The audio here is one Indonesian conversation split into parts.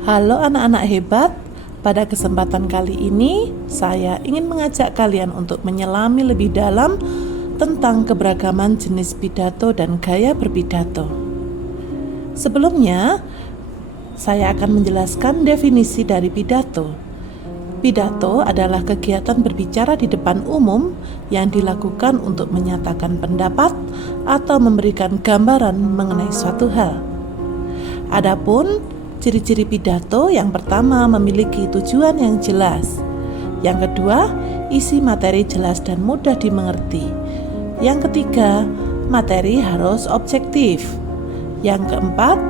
Halo anak-anak hebat, pada kesempatan kali ini saya ingin mengajak kalian untuk menyelami lebih dalam tentang keberagaman jenis pidato dan gaya berpidato. Sebelumnya, saya akan menjelaskan definisi dari pidato. Pidato adalah kegiatan berbicara di depan umum yang dilakukan untuk menyatakan pendapat atau memberikan gambaran mengenai suatu hal. Adapun ciri-ciri pidato, yang pertama memiliki tujuan yang jelas. Yang kedua, isi materi jelas dan mudah dimengerti. Yang ketiga, materi harus objektif. Yang keempat,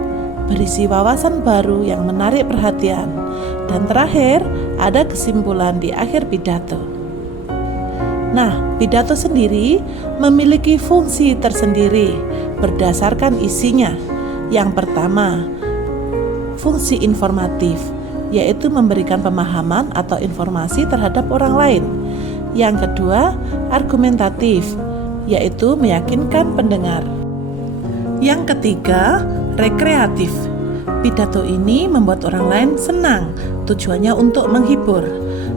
berisi wawasan baru yang menarik perhatian. Dan terakhir, ada kesimpulan di akhir pidato. Nah, pidato sendiri memiliki fungsi tersendiri berdasarkan isinya. Yang pertama, fungsi informatif, yaitu memberikan pemahaman atau informasi terhadap orang lain. Yang kedua, argumentatif, yaitu meyakinkan pendengar. Yang ketiga, rekreatif. Pidato ini membuat orang lain senang, tujuannya untuk menghibur.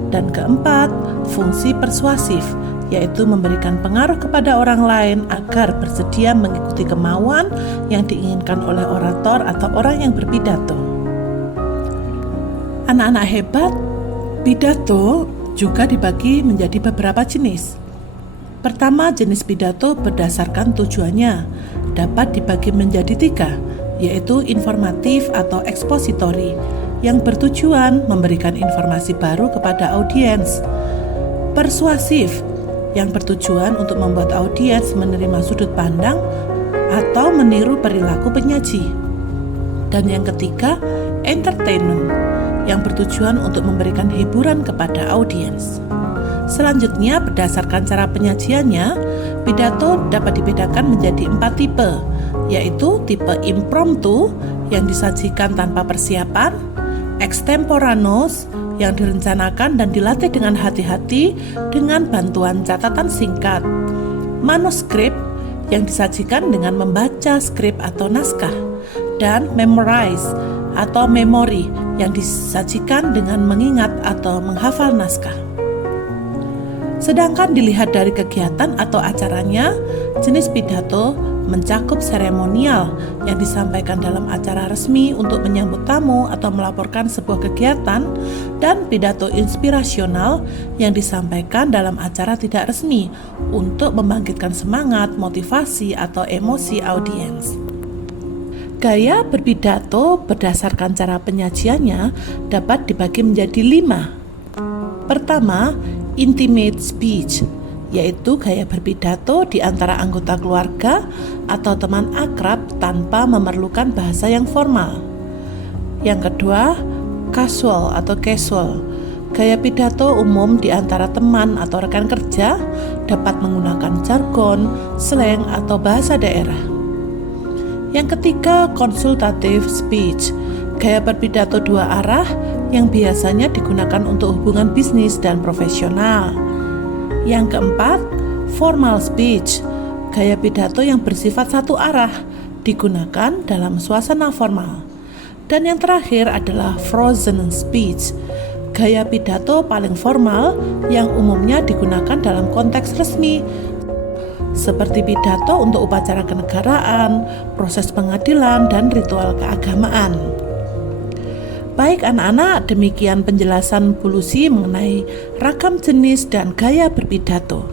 Dan keempat, fungsi persuasif, yaitu memberikan pengaruh kepada orang lain agar bersedia mengikuti kemauan yang diinginkan oleh orator atau orang yang berpidato. Anak-anak hebat, pidato juga dibagi menjadi beberapa jenis. Pertama, jenis pidato berdasarkan tujuannya dapat dibagi menjadi 3, yaitu informatif atau ekspositori, yang bertujuan memberikan informasi baru kepada audiens. Persuasif, yang bertujuan untuk membuat audiens menerima sudut pandang atau meniru perilaku penyaji. Dan yang ketiga, entertainment, yang bertujuan untuk memberikan hiburan kepada audiens. Selanjutnya, berdasarkan cara penyajiannya, pidato dapat dibedakan menjadi 4 tipe, yaitu tipe impromptu yang disajikan tanpa persiapan, extemporaneous yang direncanakan dan dilatih dengan hati-hati dengan bantuan catatan singkat, manuskrip yang disajikan dengan membaca skrip atau naskah, dan memorize atau memori yang disajikan dengan mengingat atau menghafal naskah. Sedangkan dilihat dari kegiatan atau acaranya, jenis pidato mencakup seremonial yang disampaikan dalam acara resmi untuk menyambut tamu atau melaporkan sebuah kegiatan, dan pidato inspirasional yang disampaikan dalam acara tidak resmi untuk membangkitkan semangat, motivasi, atau emosi audiens. Gaya berpidato berdasarkan cara penyajiannya dapat dibagi menjadi 5. Pertama, intimate speech, yaitu gaya berpidato di antara anggota keluarga atau teman akrab tanpa memerlukan bahasa yang formal. Yang kedua, casual atau casual, gaya pidato umum di antara teman atau rekan kerja, dapat menggunakan jargon, slang, atau bahasa daerah. Yang ketiga, consultative speech, gaya berpidato 2 arah yang biasanya digunakan untuk hubungan bisnis dan profesional. Yang keempat, formal speech, gaya pidato yang bersifat 1 arah, digunakan dalam suasana formal. Dan yang terakhir adalah frozen speech, gaya pidato paling formal yang umumnya digunakan dalam konteks resmi, seperti pidato untuk upacara kenegaraan, proses pengadilan, dan ritual keagamaan. Baik anak-anak, demikian penjelasan Bu Lucy mengenai ragam jenis dan gaya berpidato.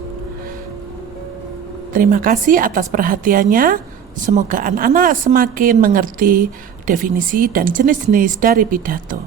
Terima kasih atas perhatiannya. Semoga anak-anak semakin mengerti definisi dan jenis-jenis dari pidato.